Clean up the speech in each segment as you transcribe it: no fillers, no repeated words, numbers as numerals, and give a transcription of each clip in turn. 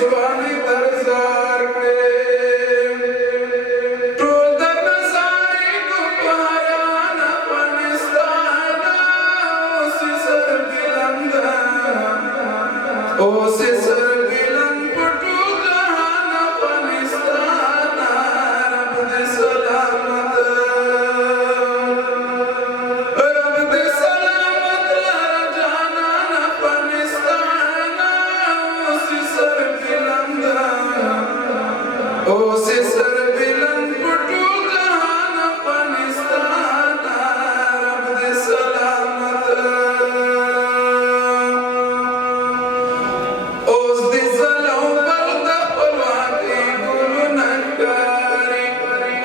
ځواني درزار کړې ټول د نظارې ګلبهاران افغانستان اوس یې سربلند اوس یې سربلند په ټول جهان افغانستان رب دې سلامت رب دې سلامت لره جانان افغانستان اوس یې سربلند اوس یې سربلند په ټول جهان افغانستان رب دې سلامت اوس دې ځلو بل د خپلواکۍ ګلونه ښکاري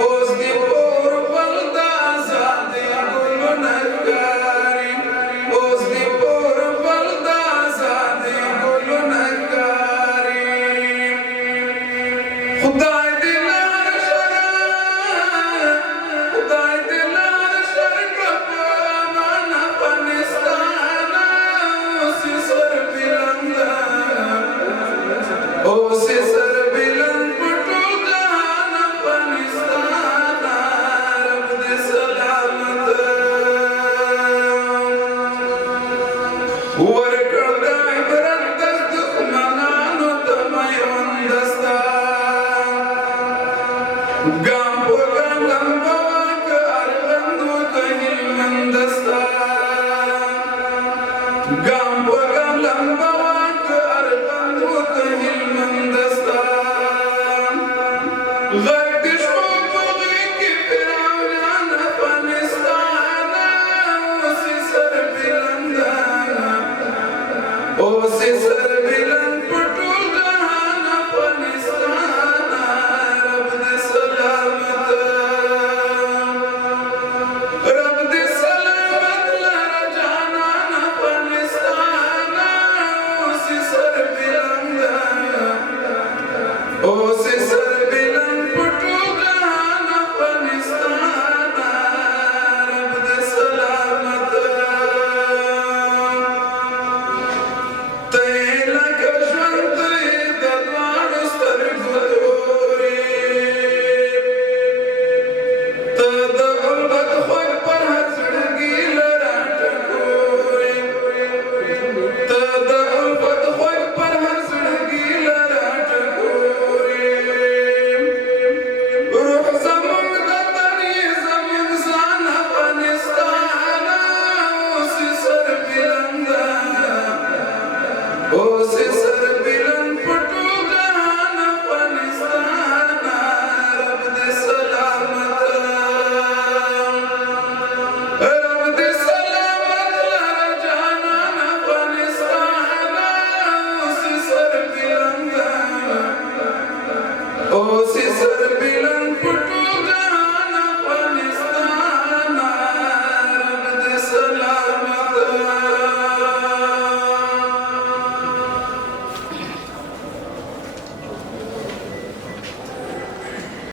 اوس دې پور بل د ازادۍ ګلونه ښکاري اوس دې پور بل د ازادۍ ګلونه ښکاري خدای دې لار شر خدای دې لار شر کړه په امان افغانستان اوس یې سربلند اوس یې سربلند په ټول جهان افغانستان رب دې سلامت ورکړ د عبرت درس دښمنانو ته میوند ستا ګام په ګام لمبه که ارغند که هلمند ستا ګام په ګام لمبه که ارغند که هلمند ستا غږ د شپو په غېږ کې فرعونان افغانستان اوس یې سربلند اوس یې سربلند په ټول جهان افغانستان رب دې سلامت رب دې سلامت لره جانان افغانستان اوس یې سربلند اوس یې سربلند په ټول جهان افغانستان رب دې سلامت ته یې لکه ژوند ته یې د دواړو سترګو تورې ته د غربت خوږ پر هر زړګي له راټکورې ته د غربت خوږ پر هر زړګي له راټکورې روح زموږ د تن یې زموږ ځان افغانستان اوس یې سربلند اوس یې سربلند په ټول جهان افغانستان رب دې سلامت رب دې سلامت لره جانان افغانستان اوس یې سربلند اوس یې